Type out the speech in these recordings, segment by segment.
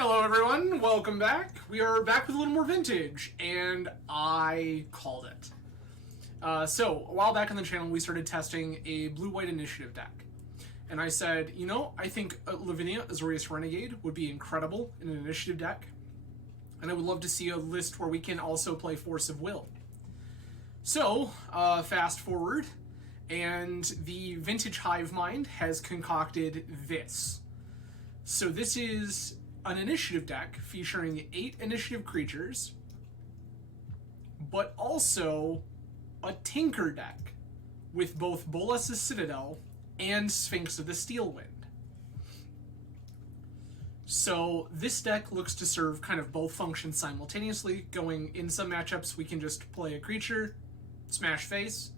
Hello everyone, welcome back. We are back with a little more vintage, and I called it. So, a while back on the channel, we started testing a blue-white initiative deck. And I said, you know, I think Lavinia Azorius Renegade would be incredible in an initiative deck. And I would love to see a list where we can also play Force of Will. So, fast forward, and the Vintage Hive Mind has concocted this. So this is an initiative deck featuring 8 initiative creatures, but also a Tinker deck with both Bolas's Citadel and Sphinx of the Steel Wind. So this deck looks to serve kind of both functions simultaneously. Going in some matchups, we can just play a creature, smash face.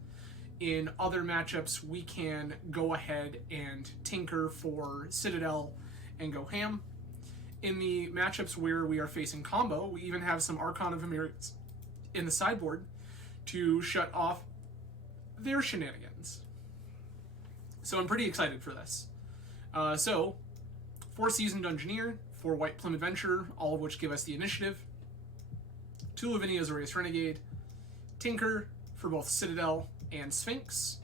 In other matchups, we can go ahead and tinker for Citadel and go ham. In the matchups where we are facing combo, we even have some Archon of Emirates in the sideboard to shut off their shenanigans. So I'm pretty excited for this. 4 Seasoned Dungeoneer, 4 White Plum Adventurer, all of which give us the initiative, 2 Lavinia Azorius Renegade, Tinker for both Citadel and Sphinx,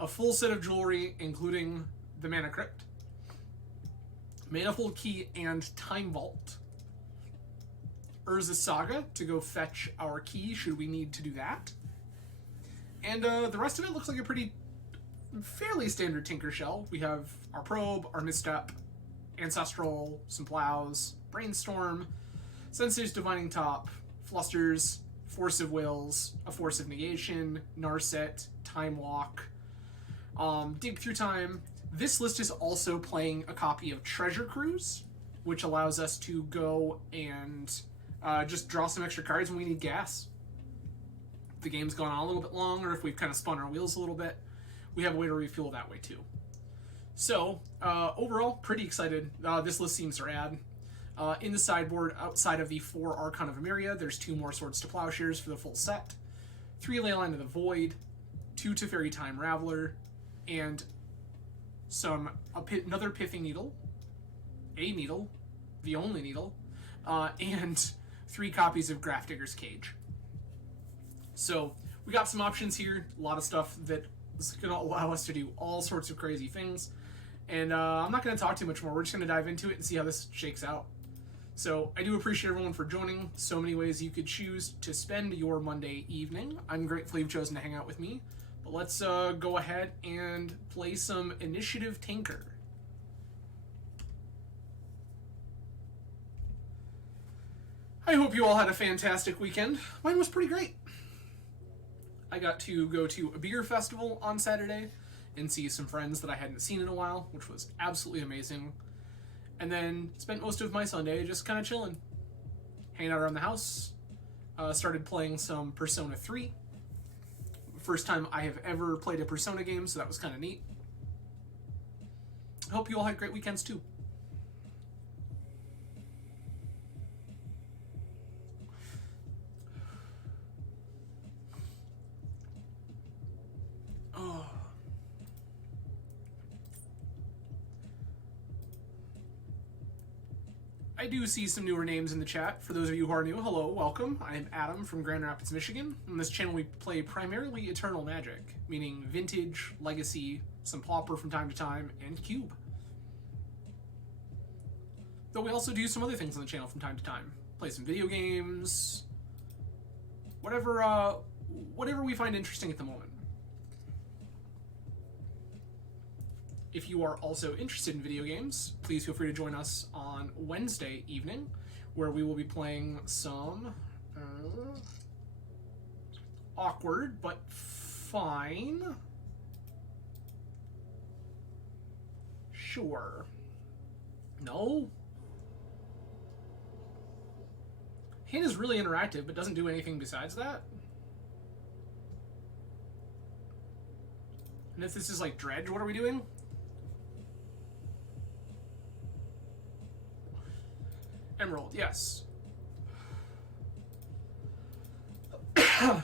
a full set of jewelry including the Mana Crypt, Manifold Key and Time Vault, Urza's Saga to go fetch our key should we need to do that, and the rest of it looks like a fairly standard Tinker shell. We have our Probe, our Misstep, Ancestral, some Plows, Brainstorm, Sensei's Divining Top, Flusters, Force of Wills, a Force of Negation, Narset, Time Walk, Dig Through Time. This list is also playing a copy of Treasure Cruise, which allows us to go and just draw some extra cards when we need gas. If the game's gone on a little bit long, or if we've kind of spun our wheels a little bit, we have a way to refuel that way too. So, overall, pretty excited. This list seems rad. In the sideboard, outside of the 4 Archon of Emeria, there's 2 more Swords to Plowshares for the full set, 3 Leyline of the Void, 2 Teferi Time Raveler, and another Pithing Needle, a needle, the only needle, and 3 copies of Grafdigger's Cage. So we got some options here, a lot of stuff that is going to allow us to do all sorts of crazy things. And I'm not going to talk too much more. We're just going to dive into it and see how this shakes out. So I do appreciate everyone for joining. So many ways you could choose to spend your Monday evening. I'm grateful you've chosen to hang out with me. But let's go ahead and play some Initiative Tinker. I hope you all had a fantastic weekend. Mine was pretty great. I got to go to a beer festival on Saturday and see some friends that I hadn't seen in a while, which was absolutely amazing. And then spent most of my Sunday just kind of chilling, hanging out around the house. Started playing some Persona 3. First time I have ever played a Persona game, so that was kind of neat. I hope you all had great weekends too. Oh. I do see some newer names in the chat. For those of you who are new, hello, welcome. I'm Adam from Grand Rapids, Michigan. On this channel we play primarily Eternal Magic, meaning Vintage, Legacy, some Pauper from time to time, and Cube. Though we also do some other things on the channel from time to time. Play some video games, whatever we find interesting at the moment. If you are also interested in video games, please feel free to join us on Wednesday evening, where we will be playing some awkward but fine. Sure. No? Hand is really interactive, but doesn't do anything besides that. And if this is like Dredge, what are we doing? Emerald, yes.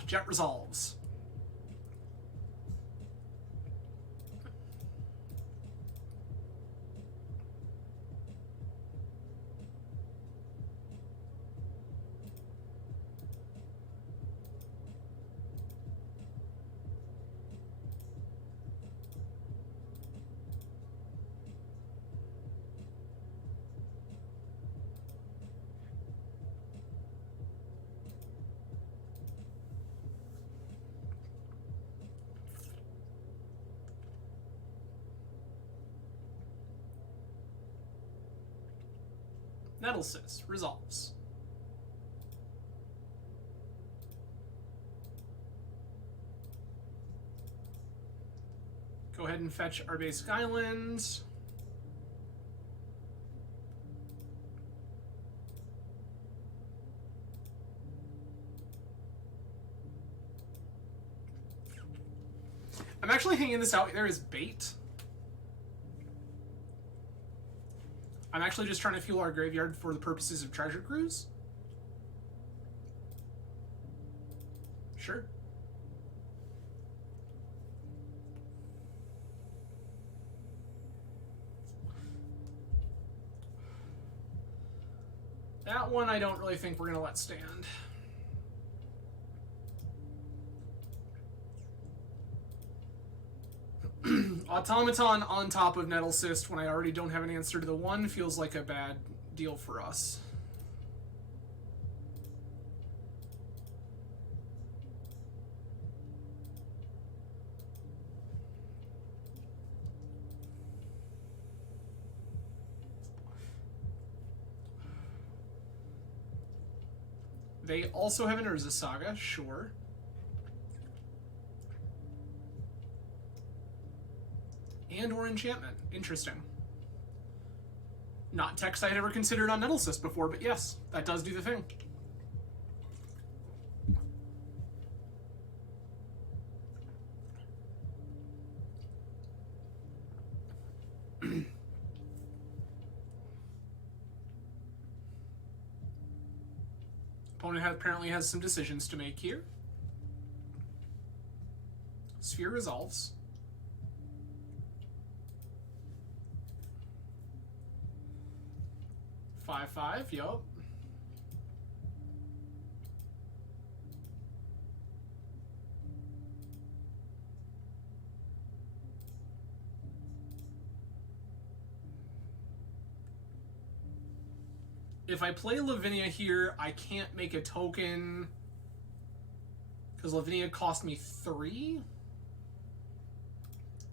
Jet resolves. Nettlesys resolves. Go ahead and fetch our basic islands. I'm actually hanging this out there as bait. I'm actually just trying to fuel our graveyard for the purposes of treasure cruise. Sure. That one I don't really think we're going to let stand. Automaton on top of Nettlecyst when I already don't have an answer to the one feels like a bad deal for us. They also have an Urza Saga, sure. And or enchantment. Interesting. Not text I had ever considered on Nettlecyst before, but yes, that does do the thing. Opponent apparently has some decisions to make here. Sphere resolves. 5/5, yup. If I play Lavinia here, I can't make a token because Lavinia cost me 3.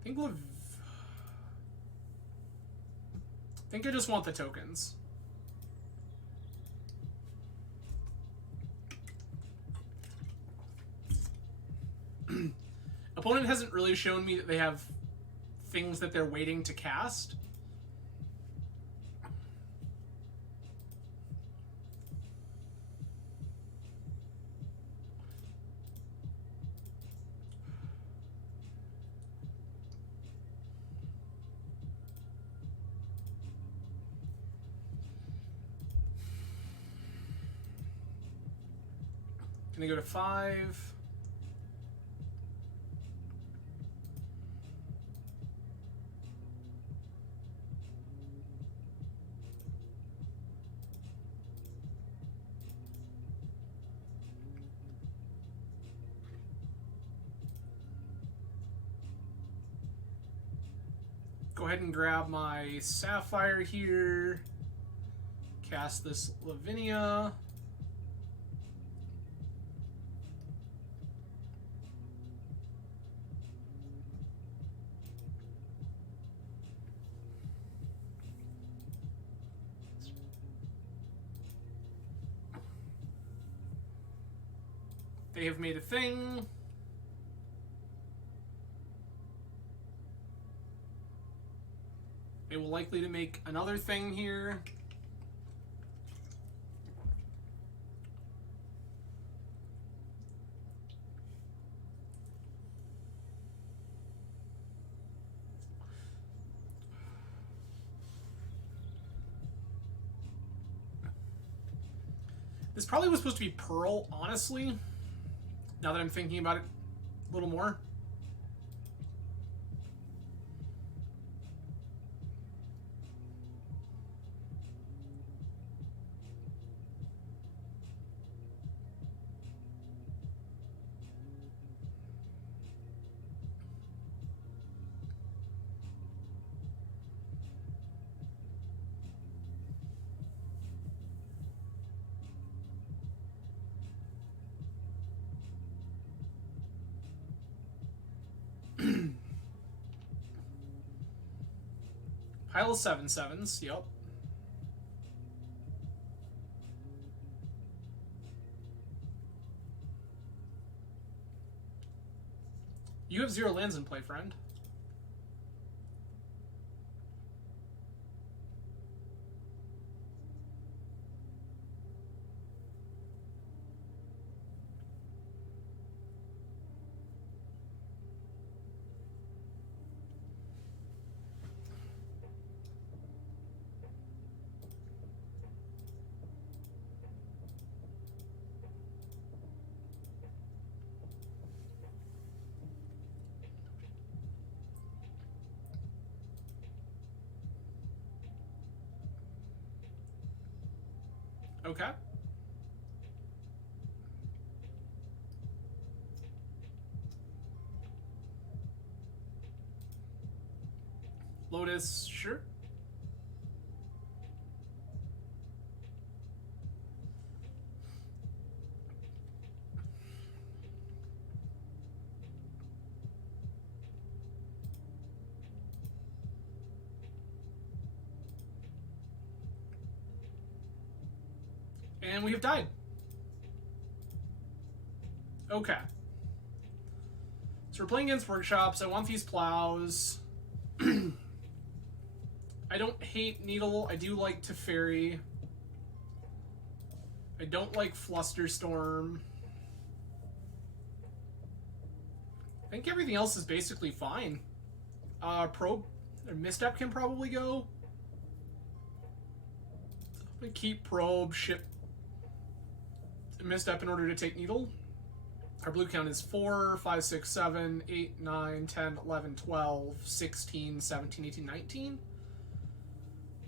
I think I just want the tokens. Opponent hasn't really shown me that they have things that they're waiting to cast. Gonna go to 5. Go ahead and grab my Sapphire here. Cast this Lavinia. They have made a thing. They will likely to make another thing here. This probably was supposed to be Pearl, honestly. Now that I'm thinking about it a little more. Pile of 7/7s, yep. You have 0 lands in play, friend. Okay. Lotus, sure. And we have died. Okay. So we're playing against workshops. I want these plows. I don't hate Needle. I do like Teferi. I don't like Flusterstorm. I think everything else is basically fine. Probe or Misstep can probably go. I'm gonna keep Probe, ship Misstep in order to take Needle. Our blue count is 4, 5, 6, 7, 8, 9, 10, 11, 12, 16, 17, 18, 19.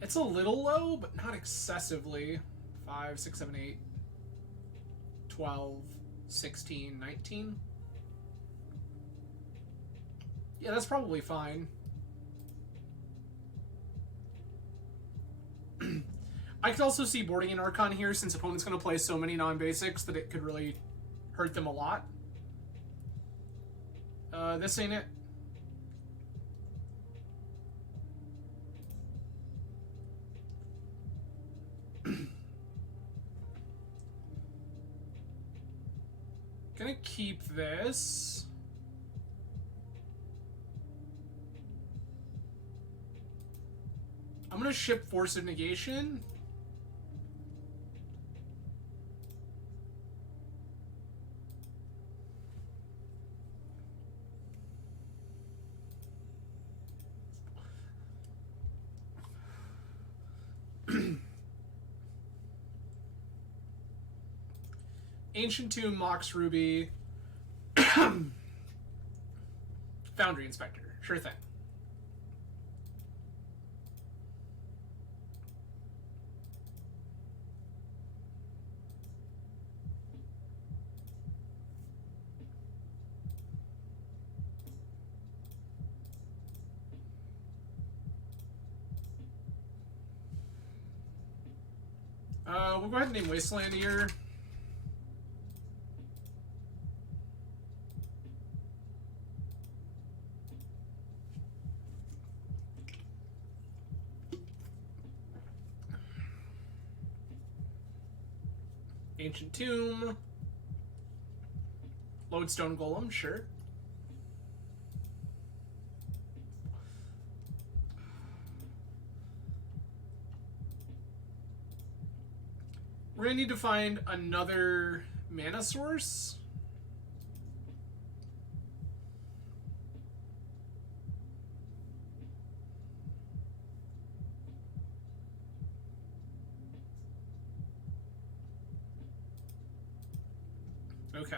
It's a little low, but not excessively. 5, 6, 7, 8, 12, 16, 19. Yeah, that's probably fine. I could also see boarding an Archon here, since opponent's going to play so many non-basics that it could really hurt them a lot. This ain't it. Gonna keep this. I'm gonna ship Force of Negation. Ancient Tomb, Mox Ruby, Foundry Inspector. Sure thing. We'll go ahead and name Wasteland here. Ancient Tomb. Lodestone Golem, sure. We're gonna need to find another mana source. Okay.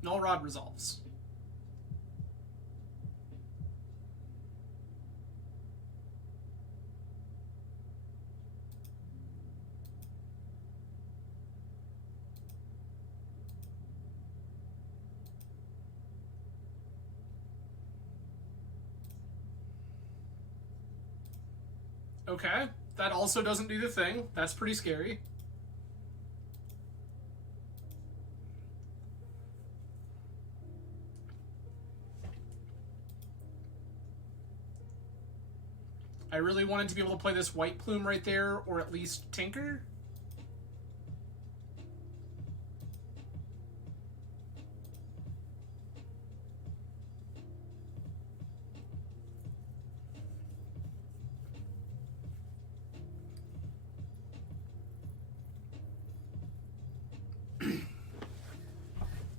Null Rod resolves. Okay, that also doesn't do the thing. That's pretty scary. I really wanted to be able to play this White Plume right there, or at least Tinker.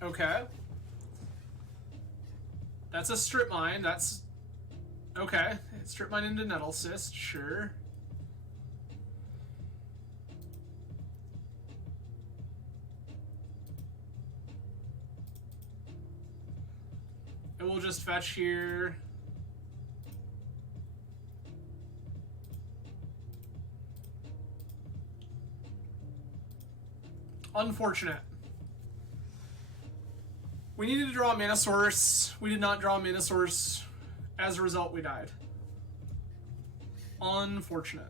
Okay. That's a strip mine. That's... Okay. Strip mine into Nettle Cyst. Sure. And we'll just fetch here. Unfortunate. We needed to draw a mana source. We did not draw a mana source. As a result, we died. Unfortunate.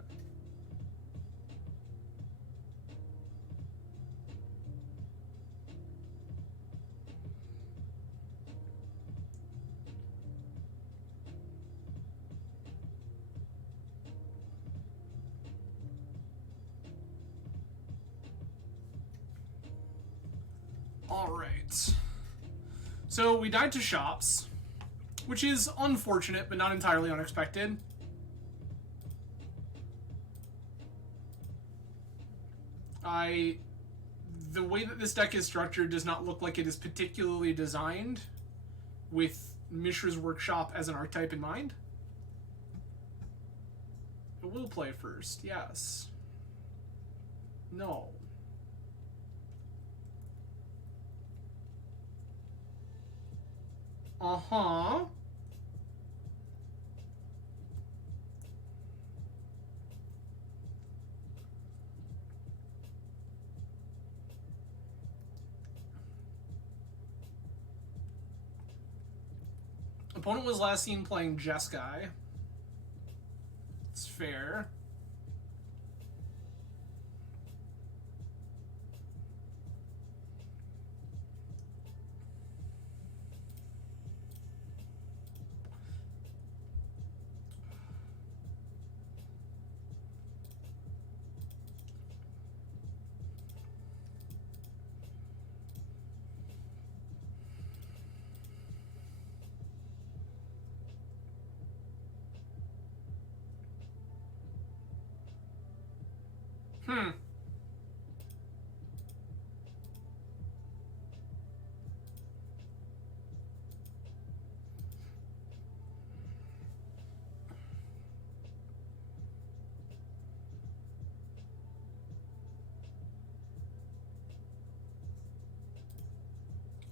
Alright. So we died to shops, which is unfortunate, but not entirely unexpected. The way that this deck is structured does not look like it is particularly designed with Mishra's Workshop as an archetype in mind. It will play first, yes. No. Uh-huh. Opponent was last seen playing Jeskai. It's fair.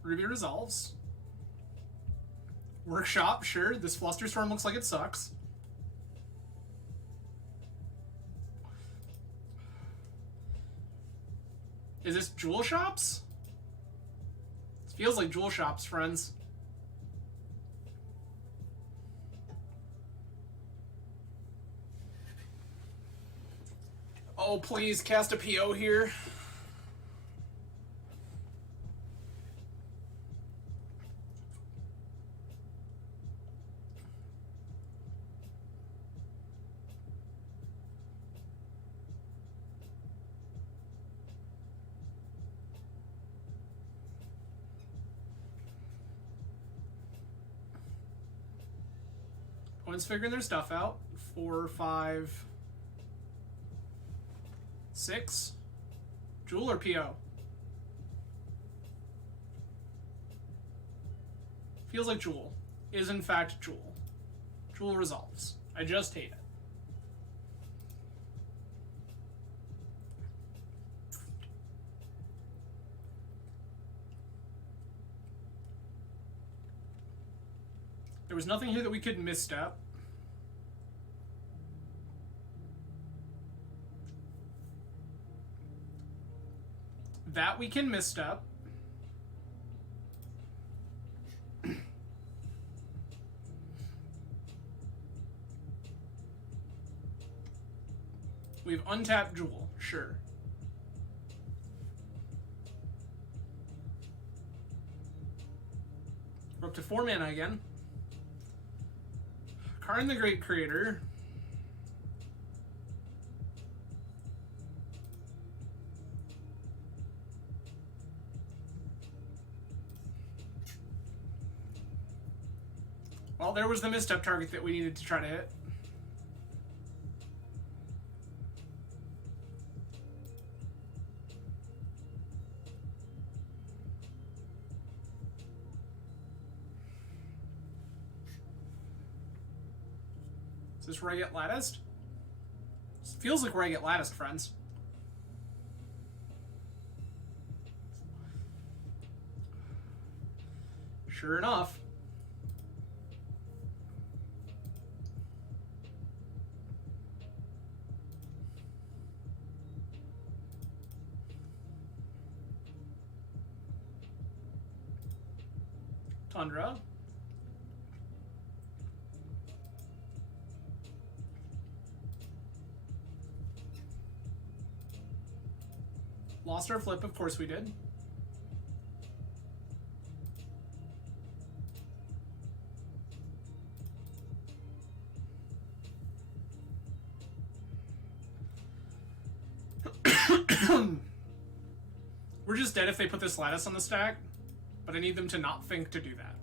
Ruby resolves. Workshop, sure. This Flusterstorm looks like it sucks. Is this Jewel Shops? It feels like Jewel Shops, friends. Oh, please, cast a PO here. Opponent's figuring their stuff out. 4, 5, 6. Jewel or PO? Feels like Jewel. Is in fact Jewel. Jewel resolves. I just hate it. There was nothing here that we could misstep. That we can misstep. We've untapped Jewel, sure. We're up to 4 mana again. Karn the Great Creator. Well, there was the misstep target that we needed to try to hit. Is this where I get latticed? This feels like where I get latticed, friends. Sure enough. Tundra. Lost our flip, of course we did. We're just dead if they put this lattice on the stack, but I need them to not think to do that.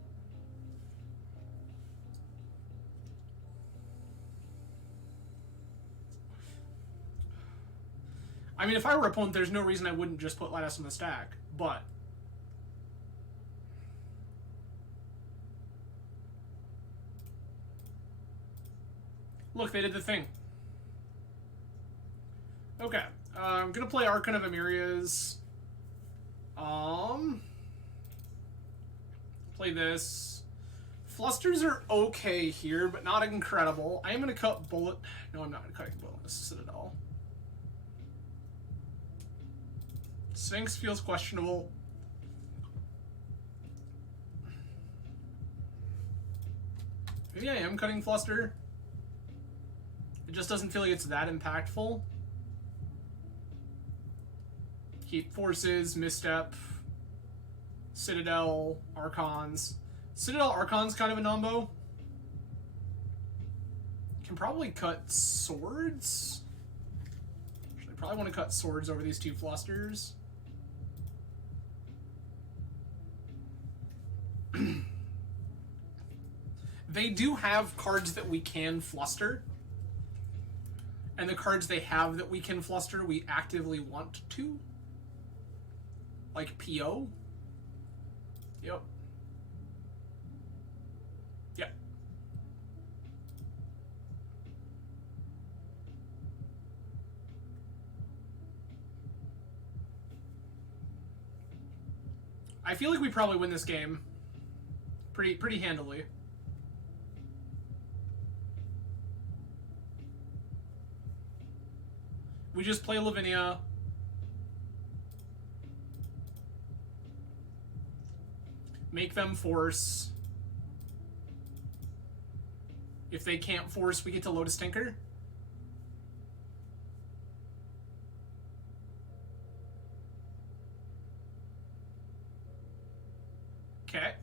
I mean, if I were opponent, there's no reason I wouldn't just put lattice on the stack, but... Look, they did the thing. Okay, I'm gonna play Archon of Emiria's. Play this. Flusters are okay here, but not incredible. I am gonna cut Bullet. No, I'm not cutting Bullet. This is Citadel. Sphinx feels questionable. Maybe I am cutting Fluster. It just doesn't feel like it's that impactful. Heat Forces, Misstep, Citadel, Archons. Citadel Archon's kind of a nombo. Can probably cut Swords. Actually, I probably want to cut Swords over these two Flusters. They do have cards that we can fluster. And the cards they have that we can fluster, we actively want to. Like PO. Yep. Yep. I feel like we probably win this game pretty handily. We just play Lavinia. Make them force. If they can't force, we get to Lotus Tinker. Okay.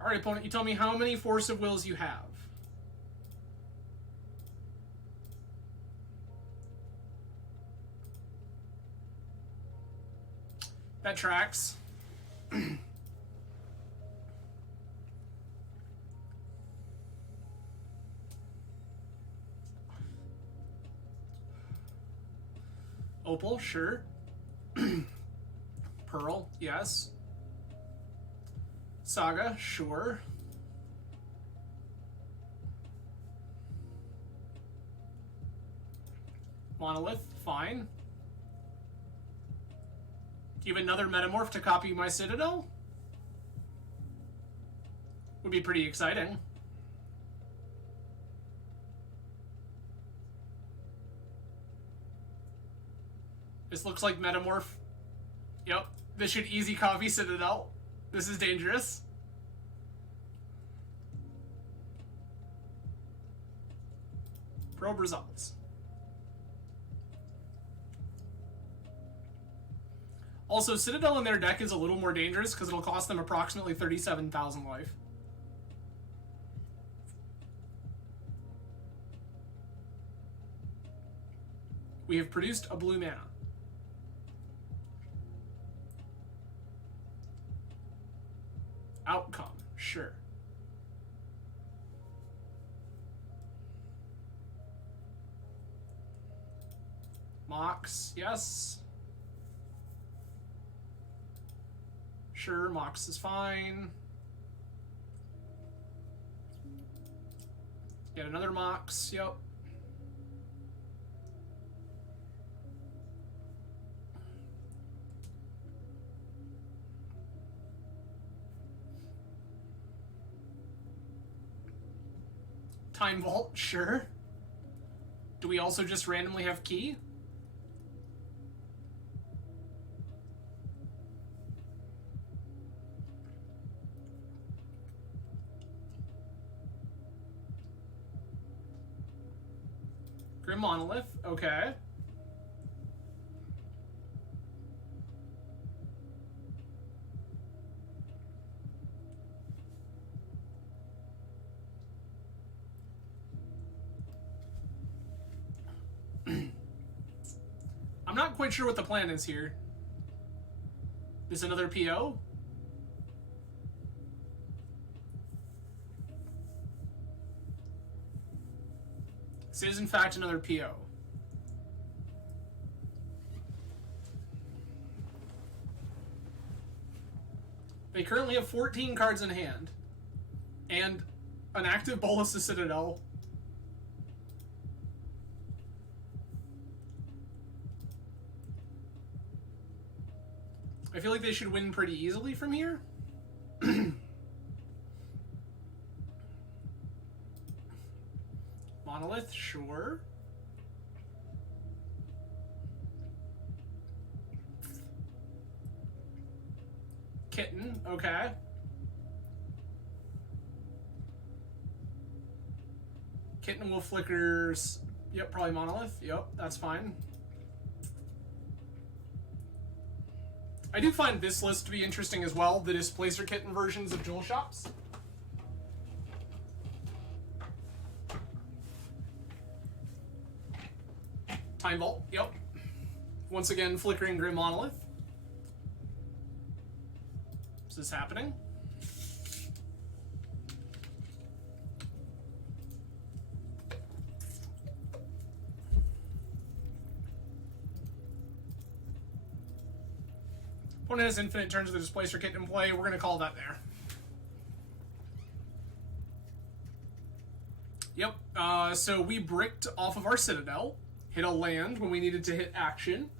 Alright, opponent, you tell me how many Force of Wills you have. That tracks. Opal, sure. Pearl, yes. Saga, sure. Monolith, fine. Do you have another Metamorph to copy my Citadel? Would be pretty exciting. This looks like Metamorph. Yep, this should easy copy Citadel. This is dangerous. Probe results. Also, Citadel in their deck is a little more dangerous because it'll cost them approximately 37,000 life. We have produced a blue mana. Outcome, sure. Mox, yes. Sure, Mox is fine. Get another Mox. Yep. Time Vault, sure. Do we also just randomly have Key? Grim Monolith, okay. I'm not quite sure what the plan is here. Is another PO? This is, in fact, another PO. They currently have 14 cards in hand. And an active Bolus to Citadel. I feel like they should win pretty easily from here. Monolith, sure. Kitten, okay. Kitten will flickers. Yep, probably Monolith. Yep, that's fine. I do find this list to be interesting as well, the Displacer Kitten versions of Jewel Shops. Time Vault, yep. Once again, Flickering Grim Monolith. Is this happening? Opponent has infinite turns of the Displacer Kit in play. We're going to call that there. Yep, so we bricked off of our Citadel, hit a land when we needed to hit action.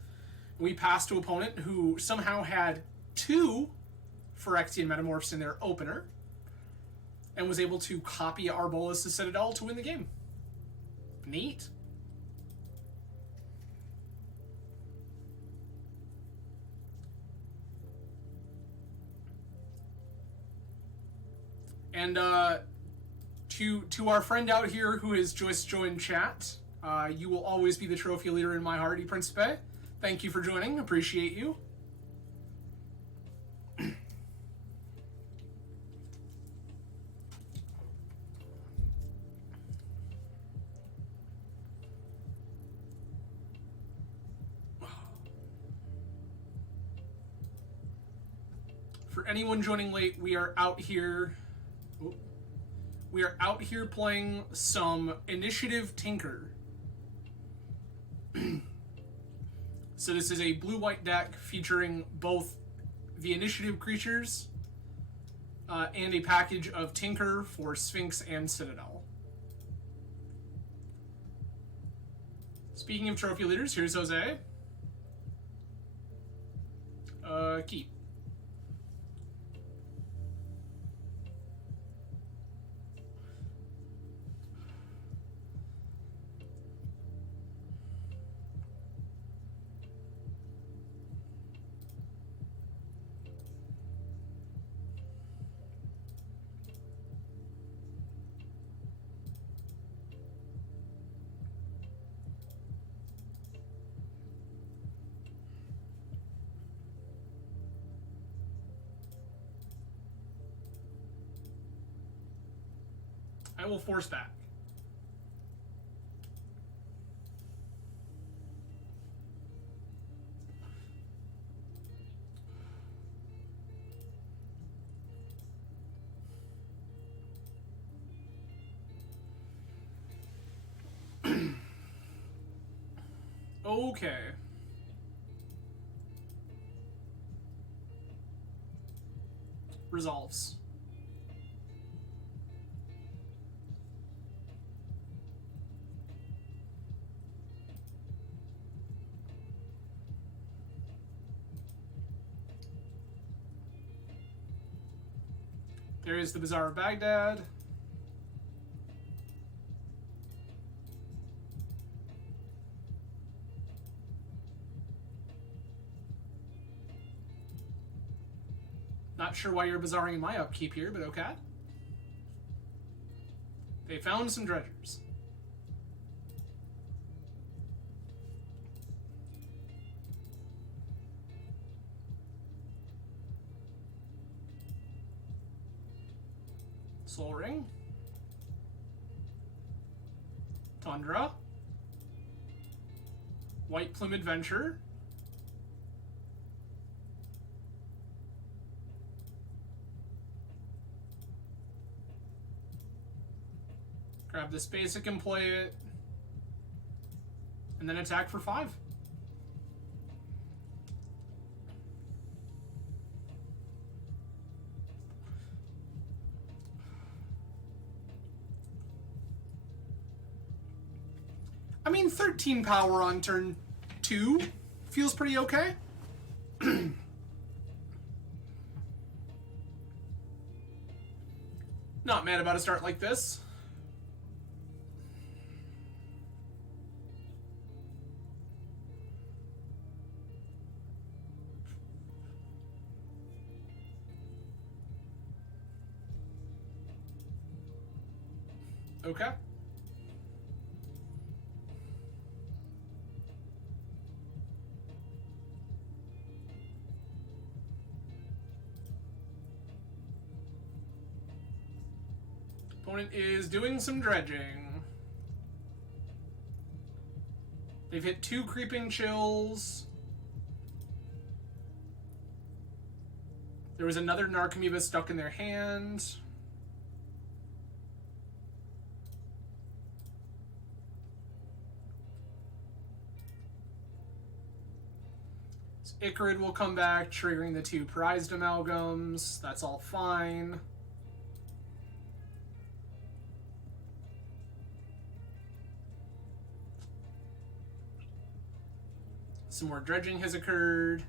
We passed to opponent who somehow had 2 Phyrexian Metamorphs in their opener and was able to copy our Bolus to Citadel to win the game. Neat. And to our friend out here who has just joined chat, you will always be the trophy leader in my heart, Principe. Thank you for joining. Appreciate you. For anyone joining late, we are out here. We are out here playing some Initiative Tinker. So this is a blue-white deck featuring both the Initiative creatures and a package of Tinker for Sphinx and Citadel. Speaking of trophy leaders, here's Jose. Keep. I will force back. Okay. Resolves. There is the Bazaar of Baghdad. Not sure why you're bazaring in my upkeep here, but okay. They found some dredgers. Soul Ring. Tundra. White Plume Adventure. Grab this basic and play it. And then attack for 5. I mean, 13 power on turn 2 feels pretty okay. Not mad about a start like this. Okay. Opponent is doing some dredging. They've hit 2 Creeping Chills. There was another Narcomoeba stuck in their hand. Icarid will come back, triggering the 2 prized amalgams. That's all fine. Some more dredging has occurred.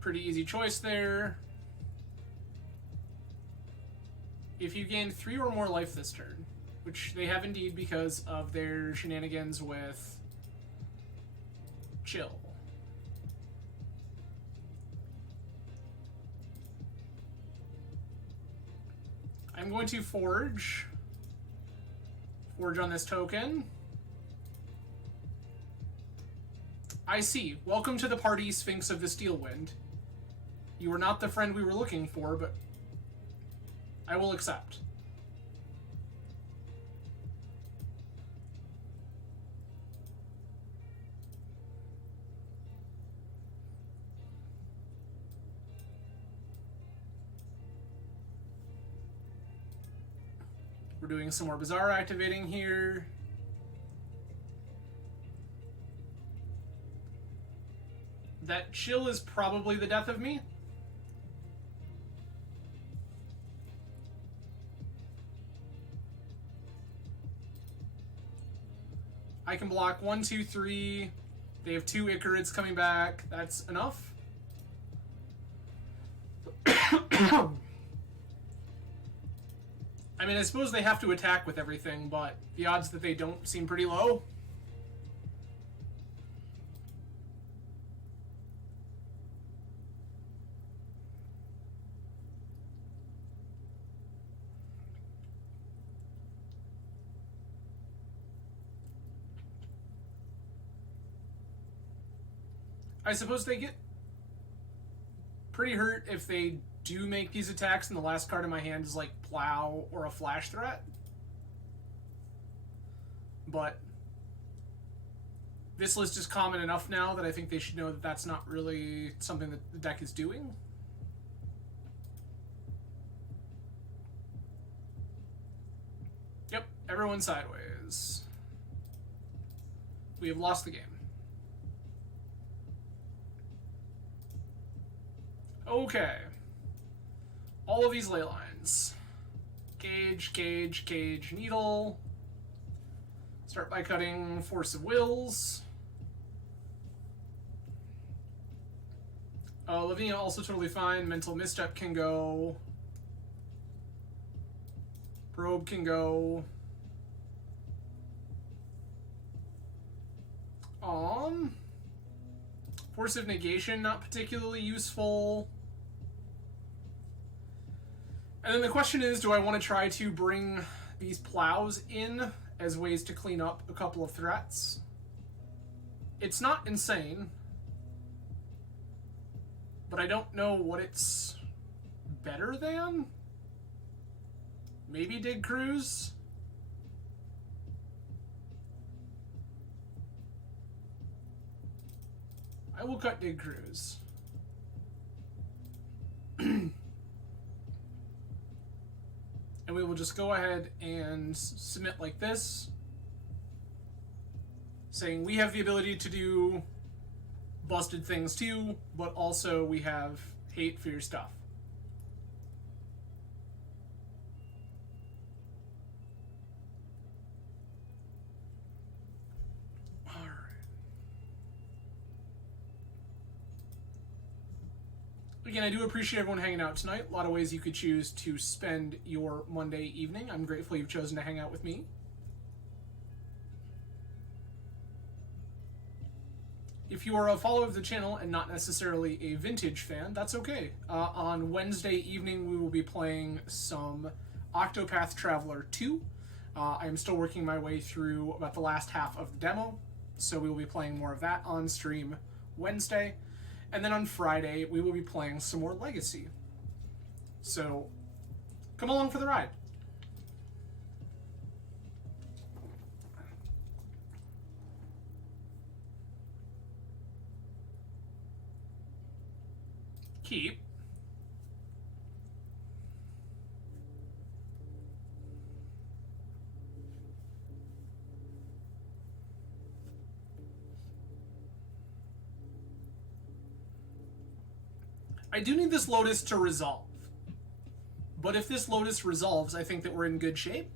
Pretty easy choice there. If you gain 3 or more life this turn, which they have indeed because of their shenanigans with Chill. I'm going to Forge. Forge on this token. I see. Welcome to the party, Sphinx of the Steelwind. You were not the friend we were looking for, but I will accept. We're doing some more Bazaar activating here. That Chill is probably the death of me. I can block 1, 2, 3. They have 2 Icarids coming back. That's enough. I mean, I suppose they have to attack with everything, but the odds that they don't seem pretty low. I suppose they get pretty hurt if they do make these attacks and the last card in my hand is like Plow or a Flash Threat. But this list is common enough now that I think they should know that that's not really something that the deck is doing. Yep, everyone sideways. We have lost the game. Okay. All of these ley lines. Cage, cage, cage, needle. Start by cutting Force of Wills. Lavinia also totally fine. Mental Misstep can go. Probe can go. Force of Negation, not particularly useful. And then the question is, do I want to try to bring these plows in as ways to clean up a couple of threats? It's not insane, but I don't know what it's better than. Maybe Dig Cruise? I will cut Dig Cruise. And we will just go ahead and submit like this, saying we have the ability to do busted things too, but also we have hate for your stuff. Again, I do appreciate everyone hanging out tonight. A lot of ways you could choose to spend your Monday evening. I'm grateful you've chosen to hang out with me. If you are a follower of the channel and not necessarily a vintage fan, that's okay. On Wednesday evening, we will be playing some Octopath Traveler 2. I am still working my way through about the last half of the demo, so we will be playing more of that on stream Wednesday. And then on Friday, we will be playing some more Legacy. So, come along for the ride. Keep. I do need this Lotus to resolve. But if this Lotus resolves, I think that we're in good shape.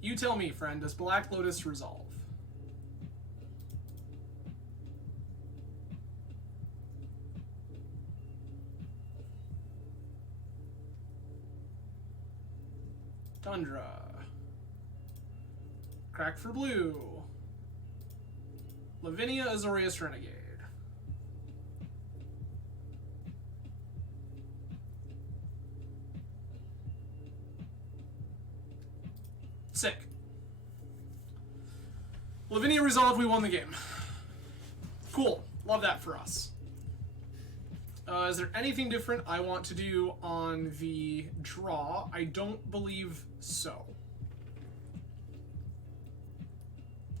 You tell me, friend, does Black Lotus resolve? Tundra. Crack for blue. Lavinia Azorius Renegade. Sick. Lavinia resolved, we won the game. Cool. Love that for us. Is there anything different I want to do on the draw? I don't believe so.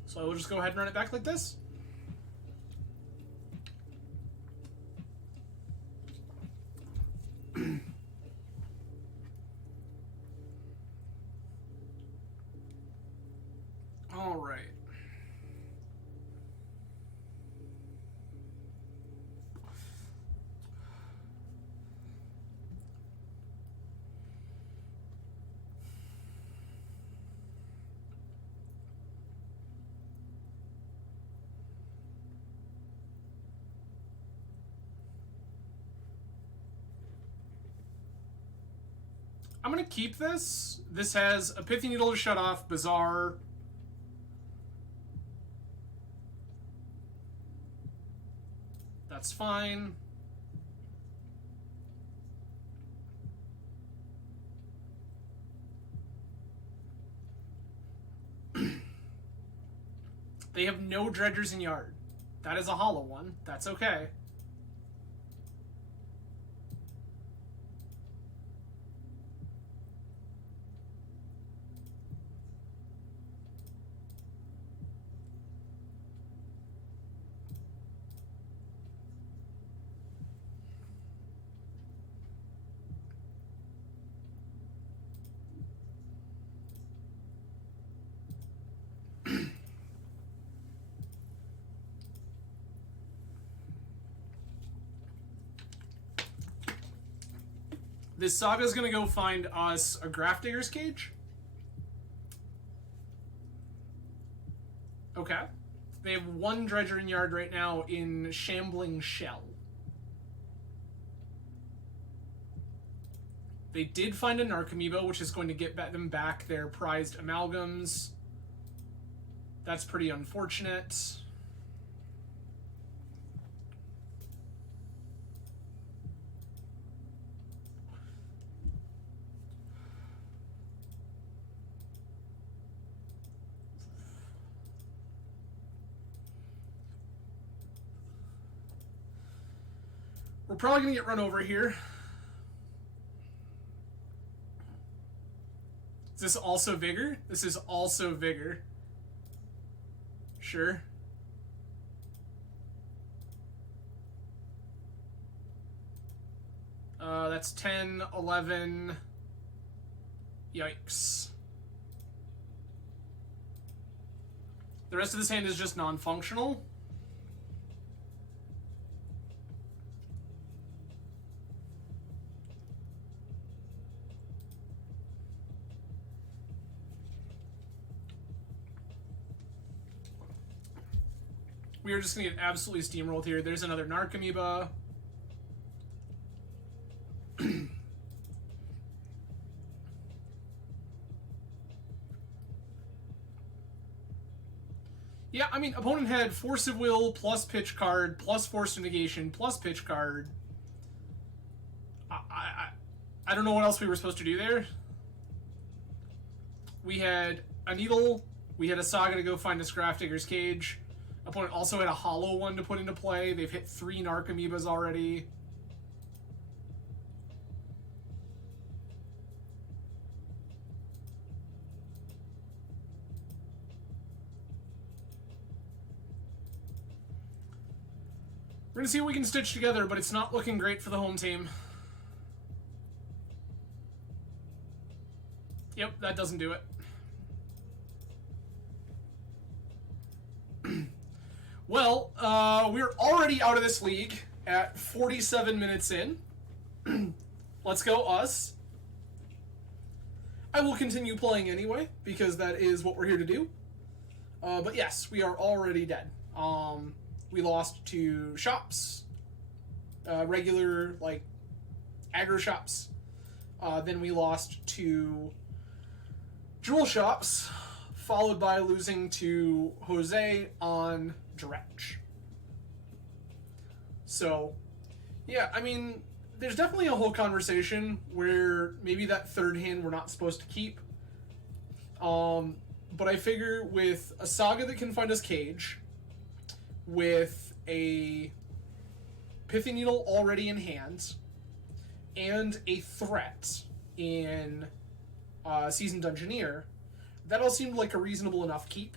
So I will just go ahead and run it back like this. All right. I'm going to keep this. This has a Pithy Needle to shut off, Bazaar. That's fine. They have no dredgers in yard. That is a hollow one. That's okay. This Saga's gonna go find us a Grafdigger's Cage. Okay. They have one Dredgering Yard right now in Shambling Shell. They did find a Narcomoeba, which is going to get them back their prized amalgams. That's pretty unfortunate. We're probably going to get run over here. Is this also Vigor? This is also Vigor. Sure. That's 10, 11. Yikes. The rest of this hand is just non-functional. We are just going to get absolutely steamrolled here. There's another Narcomoeba. Yeah, I mean, opponent had Force of Will plus pitch card plus Force of Negation plus pitch card. I don't know what else we were supposed to do there. We had a Needle. We had a Saga to go find this Grafdigger's Cage. Opponent also had a hollow one to put into play. They've hit 3 Narcomoebas already. We're going to see what we can stitch together, but it's not looking great for the home team. Yep, that doesn't do it. Well, we're already out of this league at 47 minutes in. Let's go, us. I will continue playing anyway, because that is what we're here to do. But yes, we are already dead. We lost to shops, regular, like, aggro shops. Then we lost to jewel shops, followed by losing to Jose on Dredge. So, yeah, I mean, there's definitely a whole conversation where maybe that third hand we're not supposed to keep. But I figure with a Saga that can find us Cage, with a Pithy Needle already in hand, and a threat in Seasoned Dungeoneer, that all seemed like a reasonable enough keep.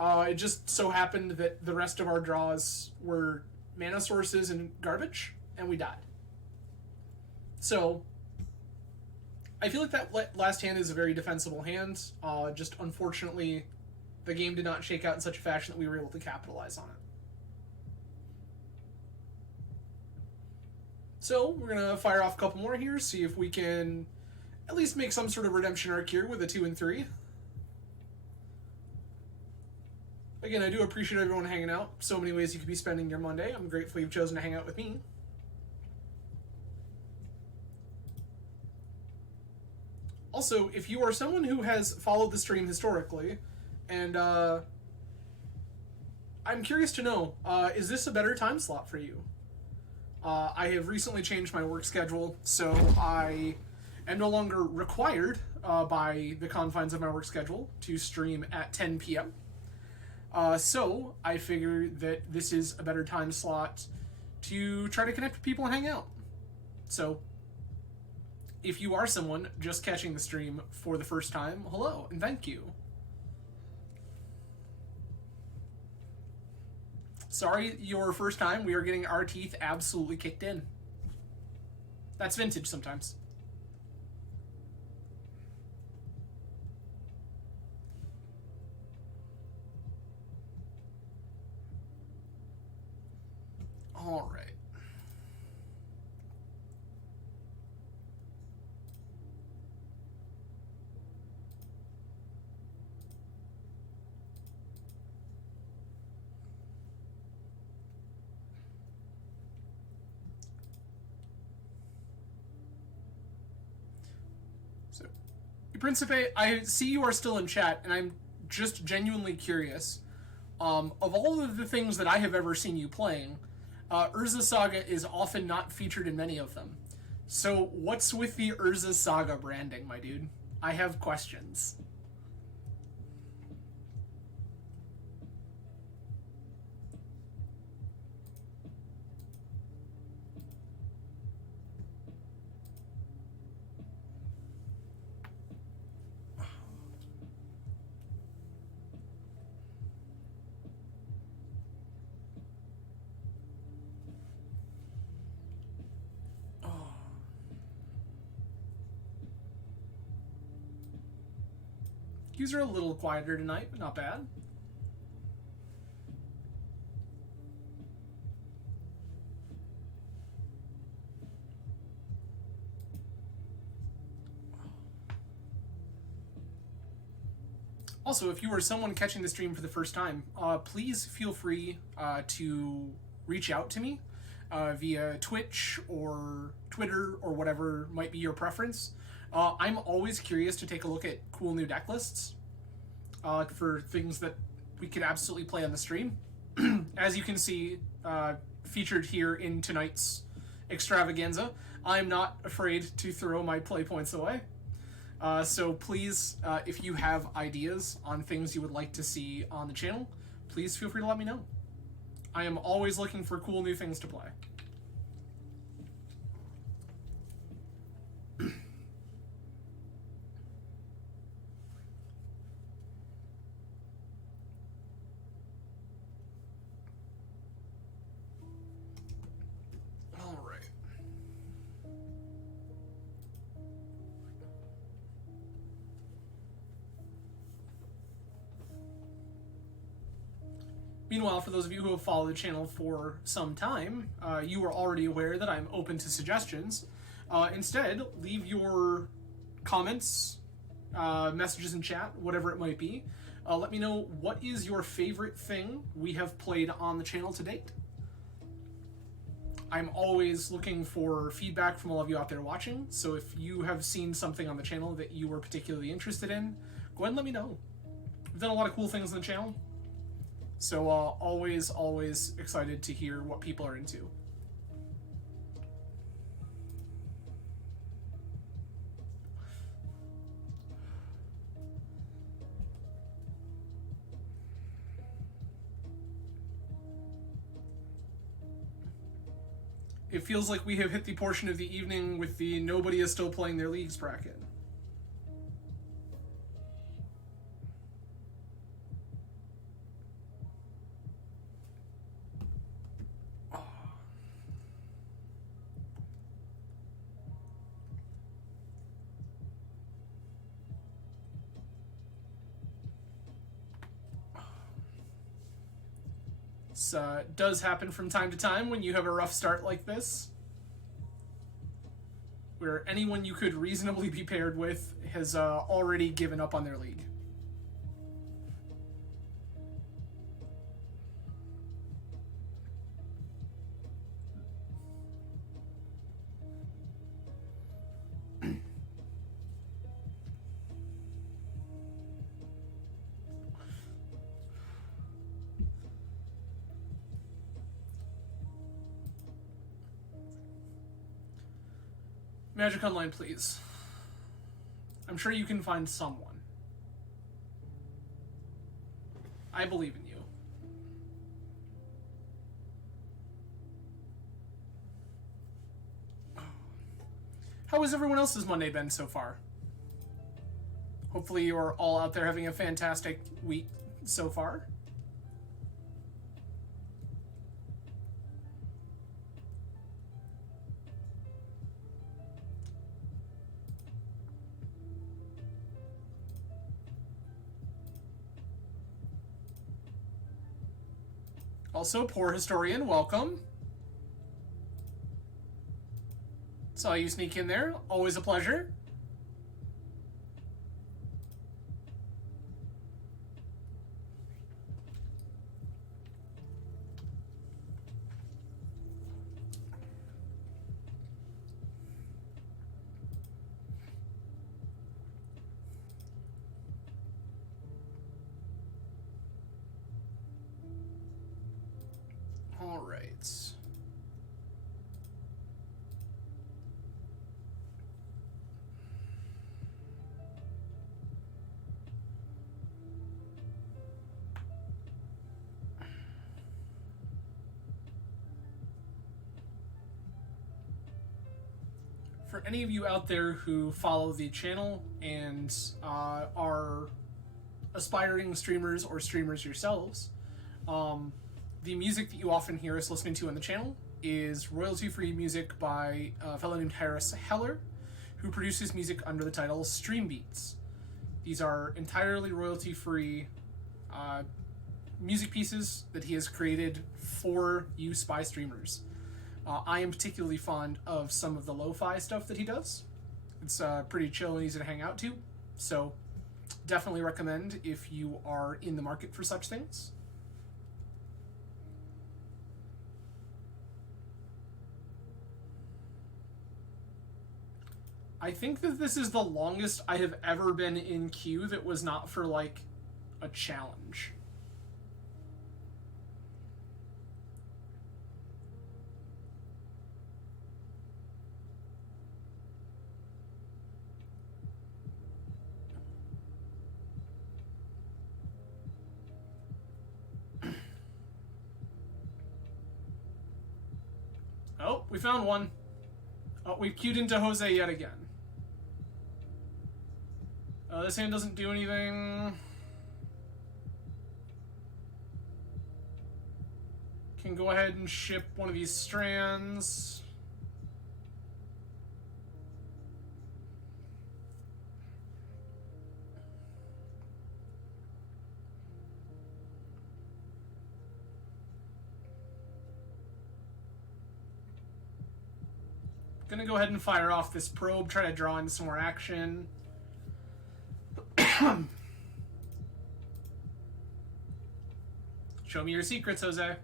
It just so happened that the rest of our draws were mana sources and garbage, and we died. So, I feel like that last hand is a very defensible hand. Just unfortunately, the game did not shake out in such a fashion that we were able to capitalize on it. So, we're going to fire off a couple more here, see if we can at least make some sort of redemption arc here with a 2 and 3. Again, I do appreciate everyone hanging out. So many ways you could be spending your Monday. I'm grateful you've chosen to hang out with me. Also, if you are someone who has followed the stream historically, and I'm curious to know, is this a better time slot for you? I have recently changed my work schedule, so I am no longer required by the confines of my work schedule to stream at 10 p.m. So I figure that this is a better time slot to try to connect with people and hang out. So if you are someone just catching the stream for the first time, hello and thank you. Sorry, your first time, we are getting our teeth absolutely kicked in. That's vintage sometimes. All right. So, Principe, I see you are still in chat, and I'm just genuinely curious. Of all of the things that I have ever seen you playing, Urza Saga is often not featured in many of them. So, what's with the Urza Saga branding, my dude? I have questions. Queues are a little quieter tonight, but not bad. Also, if you are someone catching the stream for the first time, please feel free to reach out to me via Twitch or Twitter or whatever might be your preference. I'm always curious to take a look at cool new deck lists for things that we could absolutely play on the stream. As you can see, featured here in tonight's extravaganza, I'm not afraid to throw my play points away. So please, if you have ideas on things you would like to see on the channel, please feel free to let me know. I am always looking for cool new things to play. Meanwhile, for those of you who have followed the channel for some time, you are already aware that I'm open to suggestions. Instead, leave your comments, messages in chat, whatever it might be. Let me know what is your favorite thing we have played on the channel to date. I'm always looking for feedback from all of you out there watching, so if you have seen something on the channel that you were particularly interested in, go ahead and let me know. We've done a lot of cool things on the channel. So always excited to hear what people are into. It feels like we have hit the portion of the evening with the nobody is still playing their leagues bracket. This does happen from time to time when you have a rough start like this, where anyone you could reasonably be paired with has already given up on their league. Magic Online, please. I'm sure you can find someone. I believe in you. How has everyone else's Monday been so far? Hopefully you are all out there having a fantastic week so far. Also, Poor Historian, welcome. Saw you sneak in there. Always a pleasure. For any of you out there who follow the channel and are aspiring streamers or streamers yourselves, the music that you often hear us listening to on the channel is royalty-free music by a fellow named Harris Heller, who produces music under the title Stream Beats. These are entirely royalty-free music pieces that he has created for use by streamers. I am particularly fond of some of the lo-fi stuff that he does. It's pretty chill and easy to hang out to, so definitely recommend if you are in the market for such things. I think that this is the longest I have ever been in queue that was not for, like, a challenge. Oh, we found one. Oh, we've queued into Jose yet again. This hand doesn't do anything. Can go ahead and ship one of these strands. Gonna go ahead and fire off this probe, try to draw in some more action. Show me your secrets, Jose.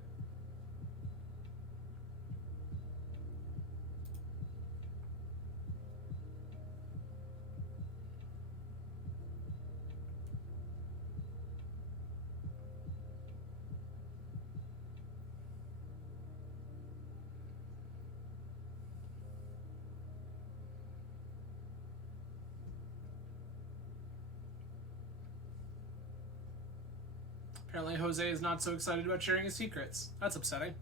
Apparently Jose is not so excited about sharing his secrets. That's upsetting.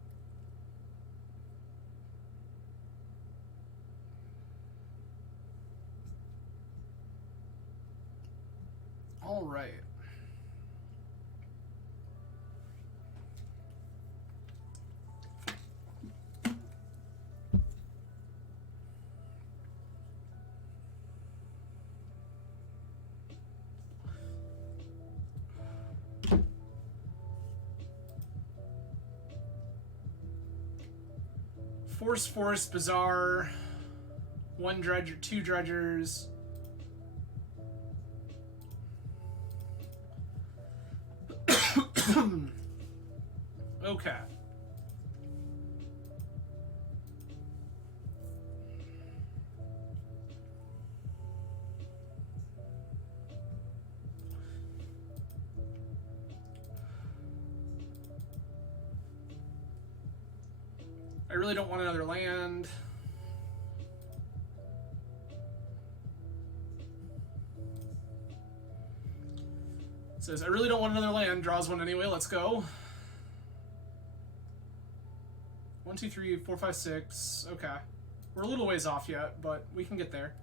All right. Force, Bazaar, one dredger, two dredgers. Okay. I really don't want another land. It says, I really don't want another land. Draws one anyway. Let's go. 1, 2, 3, 4, 5, 6. Okay. We're a little ways off yet, but we can get there.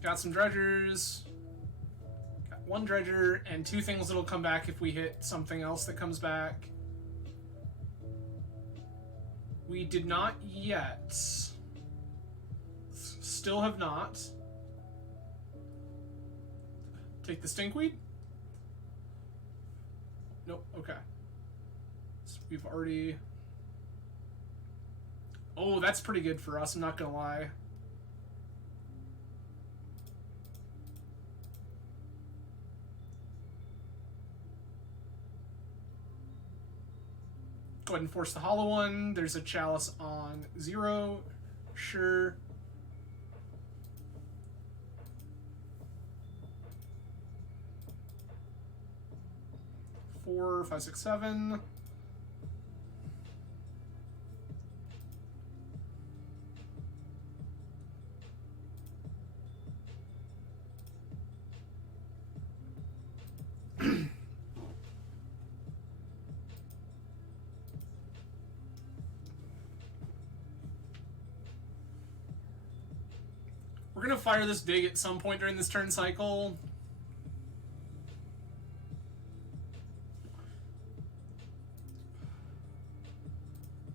Got some dredgers. Got one dredger and two things that'll come back if we hit something else that comes back. We did not yet. Still have not. Take the stinkweed? Nope, okay. So we've already... Oh, that's pretty good for us, I'm not gonna lie. Go ahead and force the hollow one. There's a chalice on 0. Sure. Four, 5, 6, 7. We're going to fire this dig at some point during this turn cycle.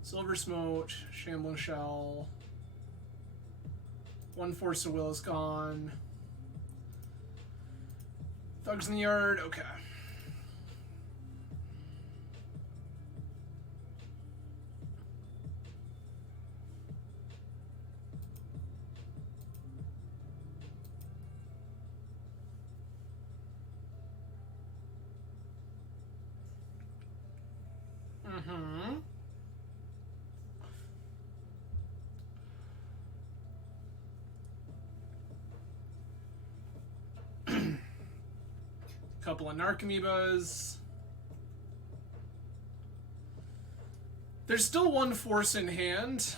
Silver Smote, Shambling Shell. One Force of Will is gone. Thugs in the Yard, okay. Couple of Narcomoebas. There's still one force in hand.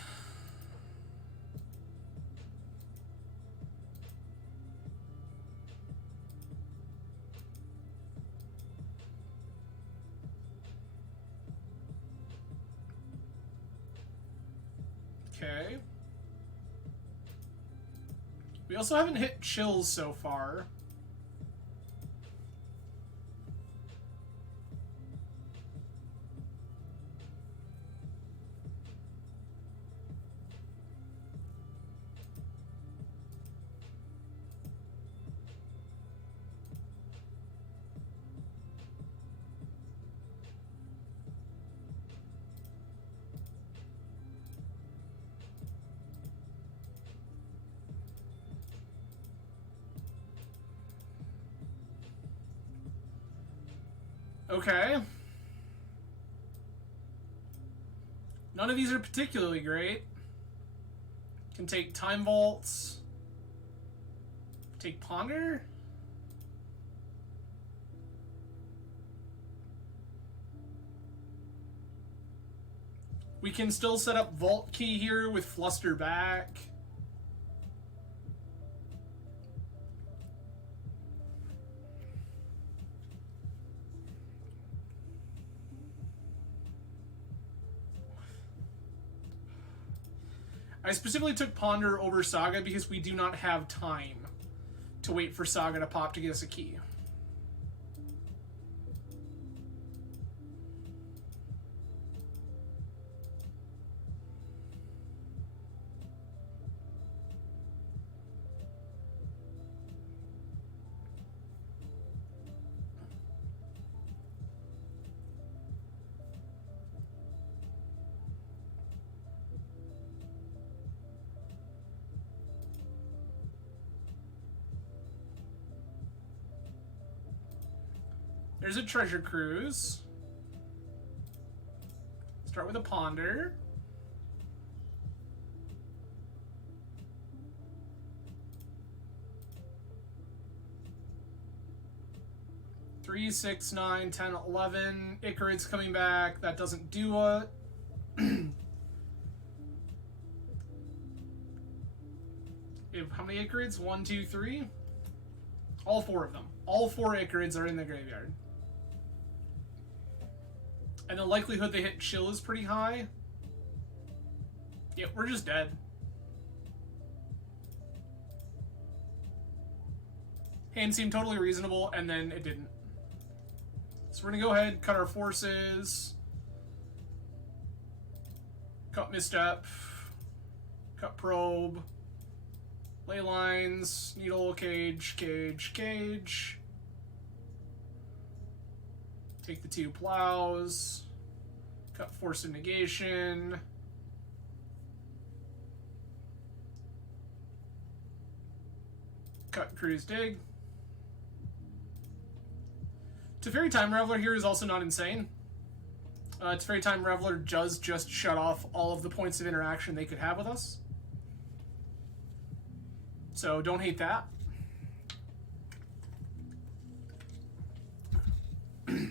Okay. We also haven't hit chills so far. Okay. None of these are particularly great. Can take Time Vaults. Take Ponder. We can still set up Vault Key here with Fluster back. I specifically took Ponder over Saga because we do not have time to wait for Saga to pop to get us a key. There's a Treasure Cruise. Start with a Ponder. Three, 6, 9, 10, 11. Icarid's coming back. That doesn't do it. How many Icarids? 1, 2, 3? All 4 of them. All 4 Icarids are in the graveyard. And the likelihood they hit chill is pretty high. Yeah, we're just dead. Hand seemed totally reasonable, and then it didn't. So we're gonna go ahead, cut our forces. Cut Misstep. Cut Probe. Ley Lines. Needle, Cage, Cage, Cage. Take the 2 Plows. Cut Force of Negation. Cut Cruise Dig. Teferi Time Raveler here is also not insane. Teferi Time Reveler does just shut off all of the points of interaction they could have with us. So don't hate that. Do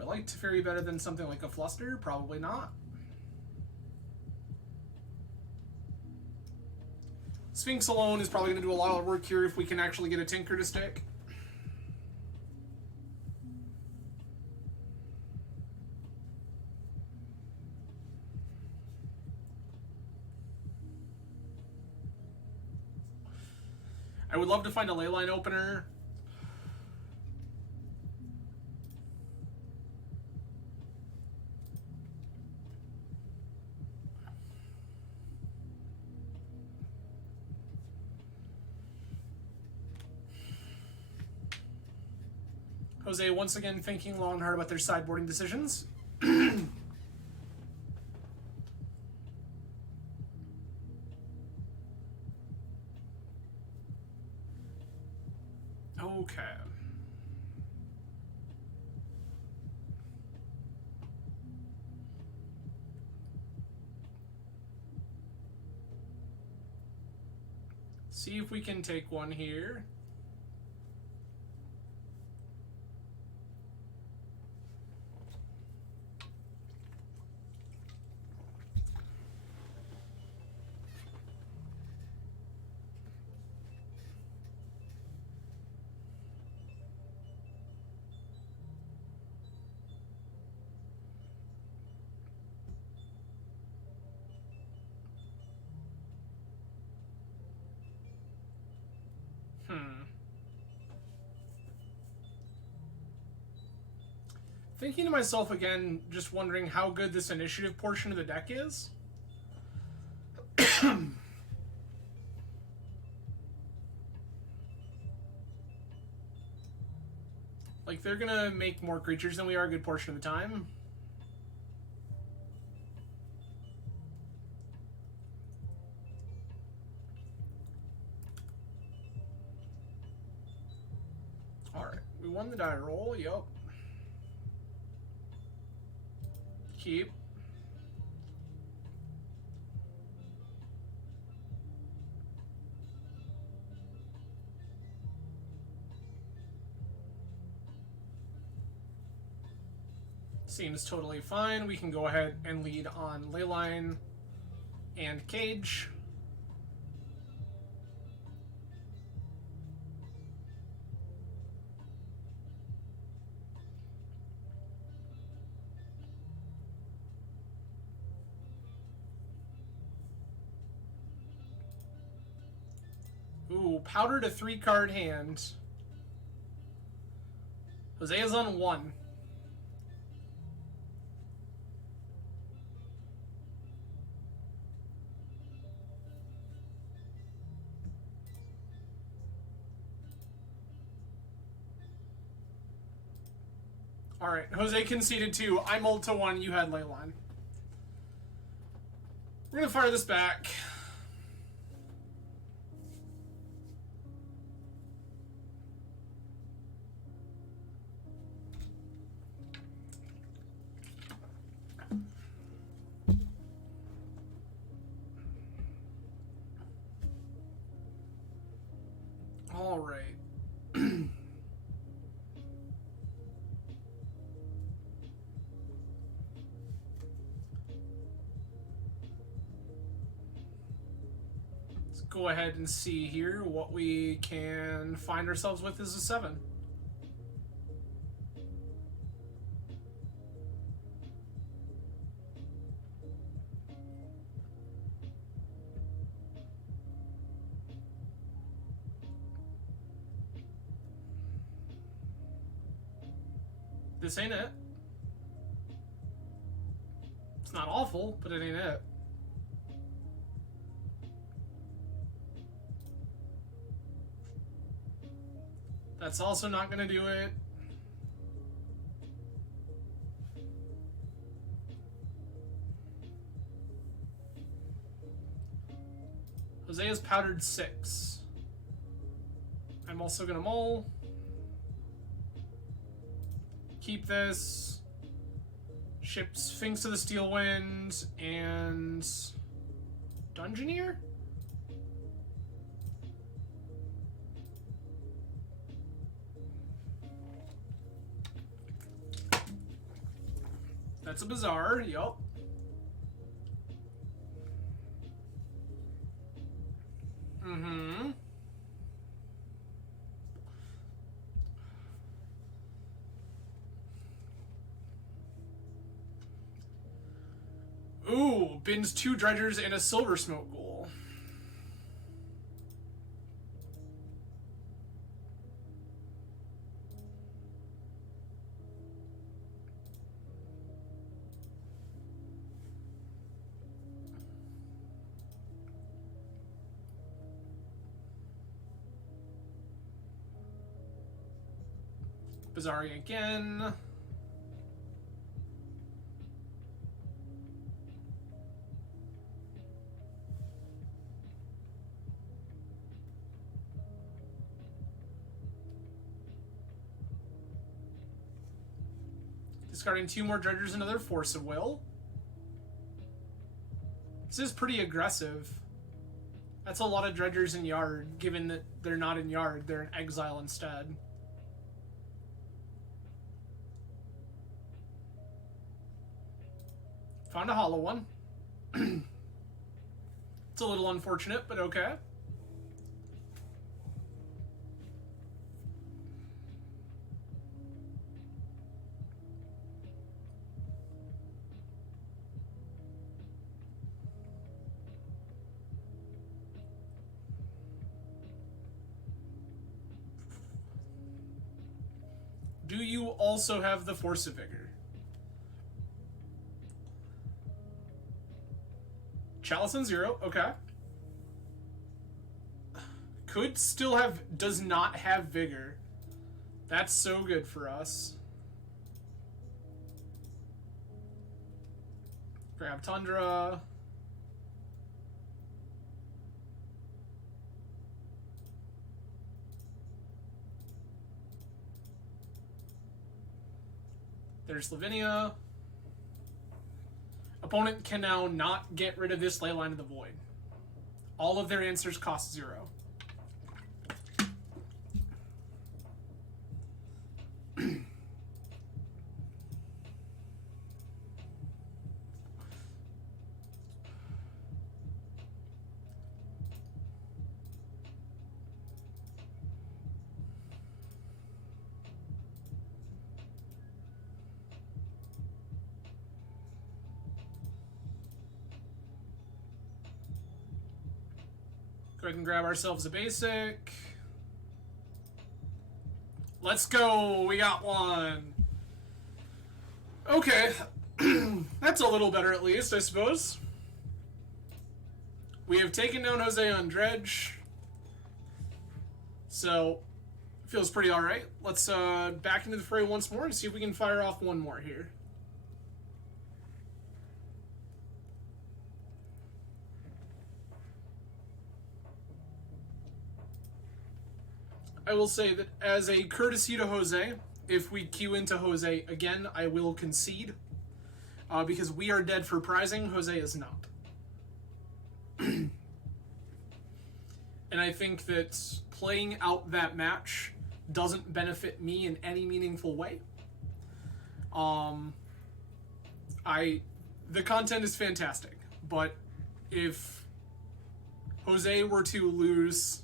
I like Teferi better than something like a Fluster? Probably not. Sphinx alone is probably going to do a lot of work here if we can actually get a Tinker to stick. I would love to find a Leyline opener. Jose once again thinking long and hard about their sideboarding decisions. Okay. See if we can take one here. Thinking to myself again, just wondering how good this initiative portion of the deck is. Like, they're gonna make more creatures than we are a good portion of the time. Alright, we won the die roll, yup. Keep. Seems totally fine. We can go ahead and lead on Leyline and Cage. Ooh, powdered a 3-card hand. Jose is on 1. Alright, Jose conceded 2. I mulled to 1, you had Leyline. We're gonna fire this back. Alright. Let's go ahead and see here what we can find ourselves with as a 7. This ain't it. It's not awful, but it ain't it. That's also not gonna do it. Jose has powdered 6. I'm also gonna mull. keep this. Ship Sphinx of the Steel Wind and Dungeoneer? That's a Bazaar, yup. Mm-hmm. Ooh, bins 2 Dredgers and a Silver Smoke Ghoul. Bazaari again. Discarding 2 more Dredgers, another Force of Will. This is pretty aggressive. That's a lot of Dredgers in Yard, given that they're not in Yard, they're in Exile instead. Found a hollow one. It's a little unfortunate, but okay. Do you also have the Force of Vigor? Chalice on 0, okay. Could still have, does not have Vigor. That's so good for us. Grab Tundra. There's Lavinia. Opponent can now not get rid of this Leyline of the Void. All of their answers cost 0. Go ahead and grab ourselves a basic. Let's go. We got one. Okay. That's a little better at least, I suppose. We have taken down Jose on Dredge. So, feels pretty alright. Let's back into the fray once more and see if we can fire off one more here. I will say that as a courtesy to Jose, if we queue into Jose again, I will concede. Because we are dead for prizing, Jose is not. And I think that playing out that match doesn't benefit me in any meaningful way. The content is fantastic, but if Jose were to lose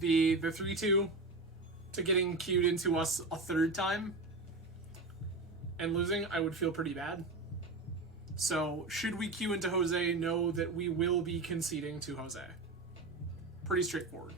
the 3-2 to getting queued into us a third time and losing, I would feel pretty bad. So, should we queue into Jose, know that we will be conceding to Jose. Pretty straightforward.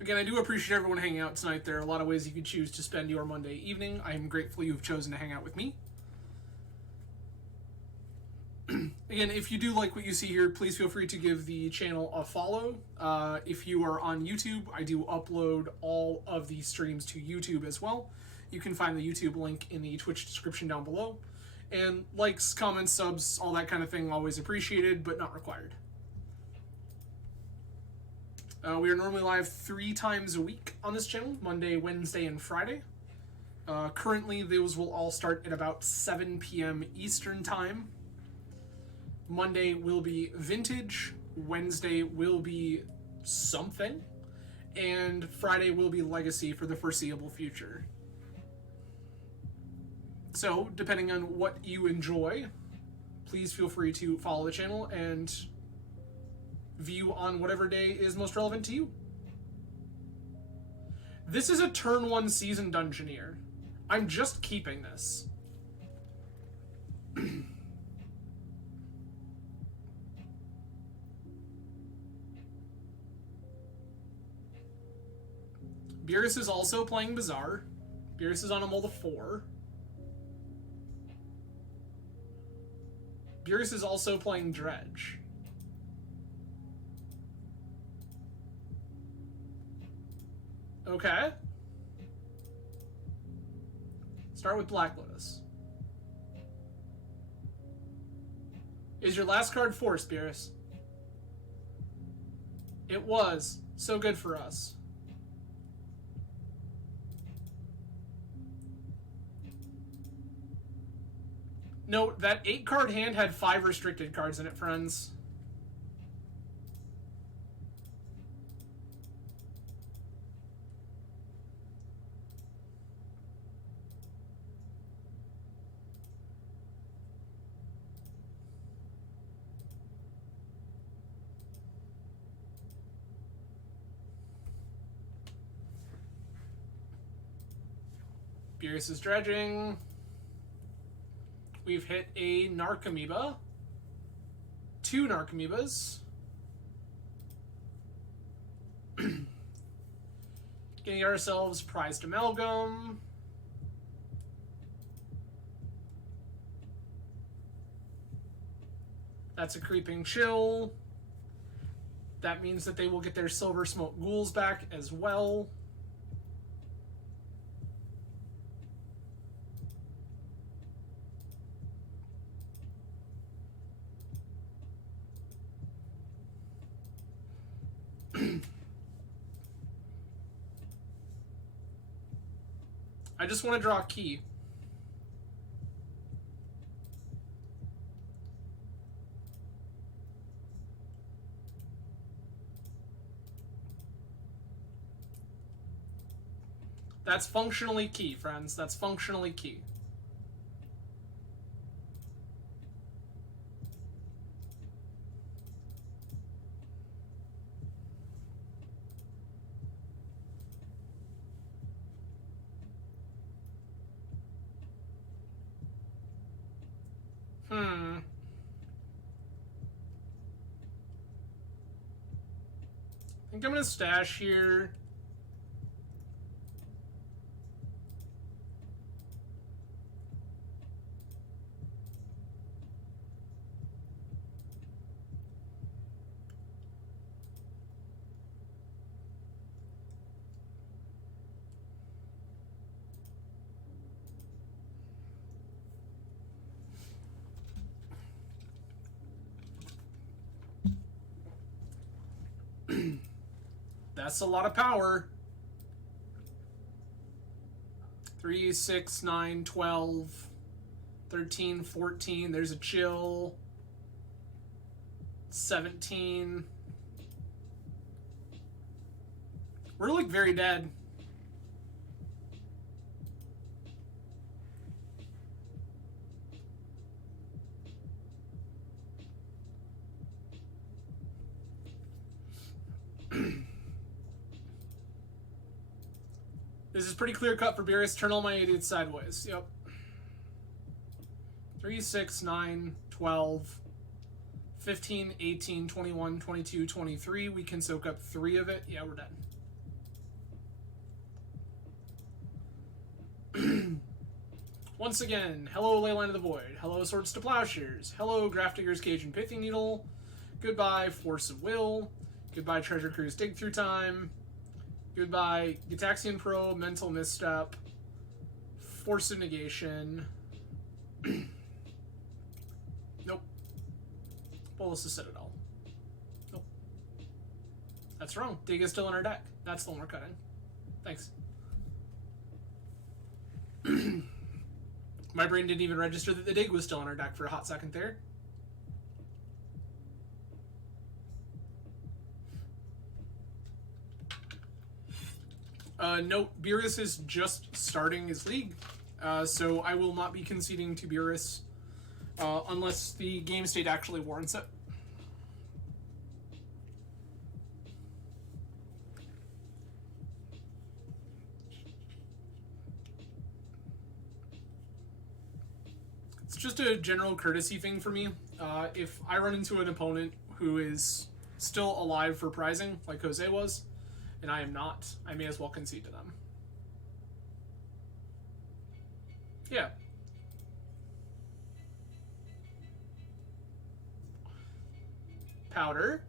Again, I do appreciate everyone hanging out tonight. There are a lot of ways you could choose to spend your Monday evening. I am grateful you've chosen to hang out with me. Again, if you do like what you see here, please feel free to give the channel a follow. If you are on YouTube, I do upload all of the streams to YouTube as well. You can find the YouTube link in the Twitch description down below. And likes, comments, subs, all that kind of thing, always appreciated, but not required. We are normally live 3 times a week on this channel, Monday, Wednesday, and Friday. Currently, those will all start at about 7 p.m. Eastern Time. Monday will be Vintage, Wednesday will be something, and Friday will be Legacy for the foreseeable future. So, depending on what you enjoy, please feel free to follow the channel and view on whatever day is most relevant to you. This is a turn 1 season Dungeoneer. I'm just keeping this. Beerus is also playing Bazaar. Beerus is on a mold of 4. Beerus is also playing Dredge. Okay. Start with Black Lotus. Is your last card Force, Beerus? It was. So good for us. Note, that 8-card hand had 5 restricted cards in it, friends. Beerus is dredging. We've hit a Narcomoeba. 2 Narcomoebas. Getting ourselves Prized Amalgam. That's a Creeping Chill. That means that they will get their Silver Smoke Ghouls back as well. I just want to draw a key. That's functionally key, friends. That's functionally key. I think I'm gonna stash here. That's a lot of power. 3, 6, 9, 12, 13, 14. There's a chill. 17. We're like very dead. This is pretty clear cut for Beerus. Turn all my idiots sideways. Yep. 3, 6, 9, 12, 15, 18, 21, 22, 23. We can soak up 3 of it. Yeah, we're done. Once again, hello Leyline of the Void, hello Swords to Plowshares, hello Grafdigger's Cage and Pithing Needle, goodbye Force of Will, goodbye Treasure Cruise Dig Through Time, goodbye Gitaxian Probe, Mental Misstep, Force of Negation, nope, Bolus of Citadel, nope, that's wrong, Dig is still in our deck, that's the one we're cutting, thanks. My brain didn't even register that the Dig was still in our deck for a hot second there. Note, Beerus is just starting his league, so I will not be conceding to Beerus unless the game state actually warrants it. It's just a general courtesy thing for me. If I run into an opponent who is still alive for prizing, like Jose was, and I am not, I may as well concede to them. Yeah. Powder.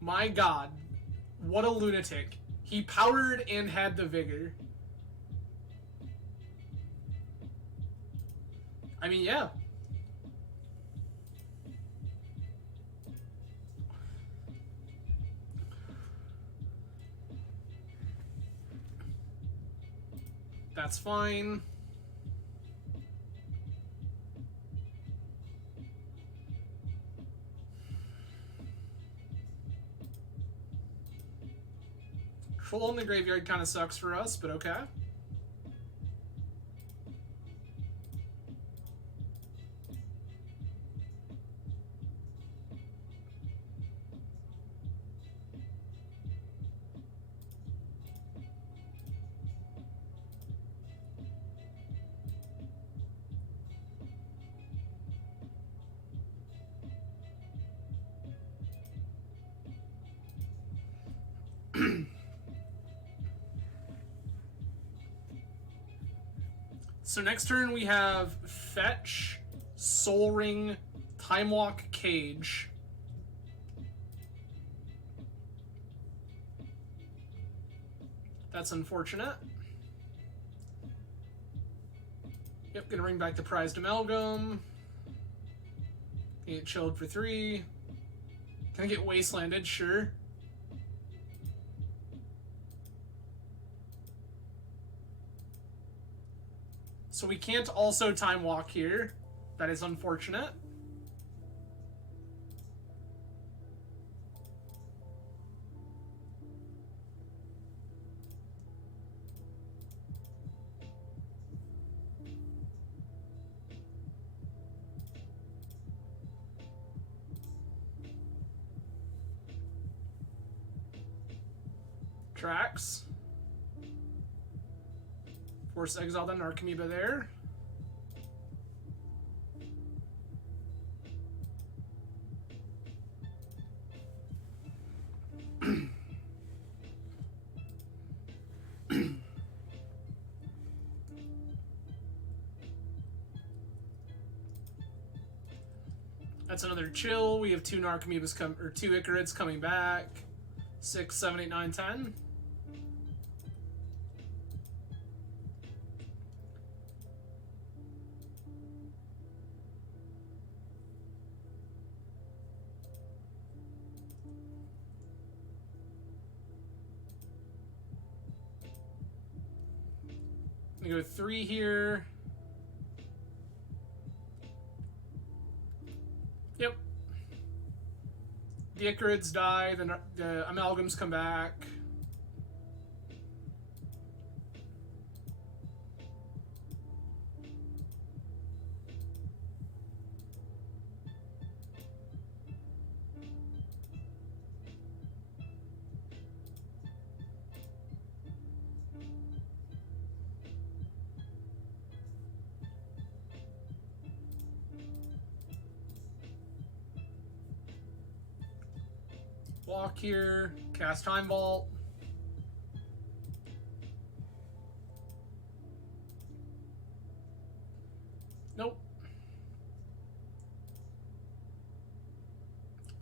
My god, what a lunatic. He powdered and had the vigor. I mean, yeah. That's fine. Troll in the graveyard kind of sucks for us, but okay. So next turn we have Fetch, Soul Ring, Time Walk, Cage. That's unfortunate. Yep, gonna bring back the Prized Amalgam. Can get chilled for 3. Can I get Wastelanded? Sure. So we can't also Time Walk here. That is unfortunate. Tracks. Force exile that Narcomoeba there. That's another chill. We have 2 Narcomoebas or 2 Icarids coming back. 6, 7, 8, 9, 10. I'm gonna go 3 here. Yep. The Icarids die, the Amalgams come back. Walk here, cast Time Vault. Nope.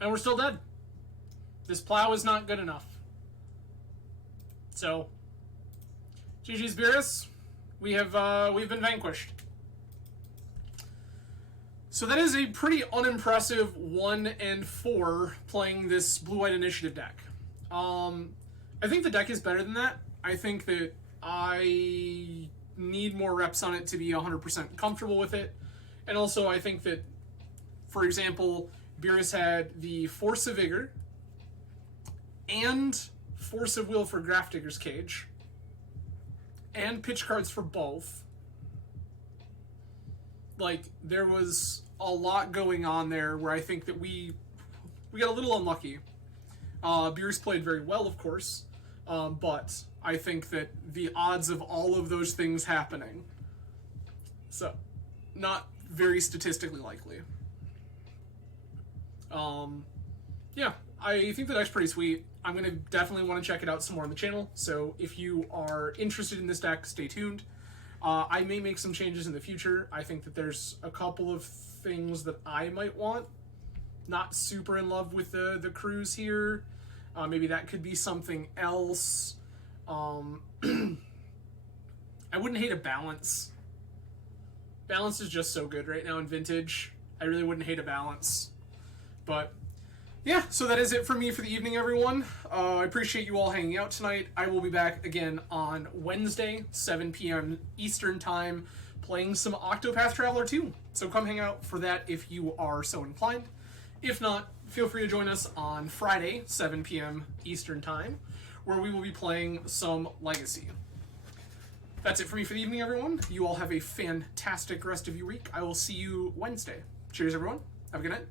And we're still dead. This plow is not good enough. So, GG's Beerus. We've been vanquished. So that is a pretty unimpressive 1-4 playing this Blue-White Initiative deck. I think the deck is better than that. I think that I need more reps on it to be 100% comfortable with it. And also I think that, for example, Beerus had the Force of Vigor and Force of Will for Grafdigger's Cage and pitch cards for both. Like, there was a lot going on there where I think that we got a little unlucky. Beerus played very well, of course, but I think that the odds of all of those things happening, so, not very statistically likely. Yeah, I think the deck's pretty sweet. I'm going to definitely want to check it out some more on the channel, so if you are interested in this deck, stay tuned. I may make some changes in the future. I think that there's a couple of things that I might want. Not super in love with the cruise here. Maybe that could be something else. I wouldn't hate a balance. Balance is just so good right now in Vintage. I really wouldn't hate a balance. But yeah, so that is it for me for the evening, everyone. I appreciate you all hanging out tonight. I will be back again on Wednesday, 7 p.m. Eastern Time, playing some Octopath Traveler 2. So come hang out for that if you are so inclined. If not, feel free to join us on Friday, 7 p.m. Eastern Time, where we will be playing some Legacy. That's it for me for the evening, everyone. You all have a fantastic rest of your week. I will see you Wednesday. Cheers, everyone. Have a good night.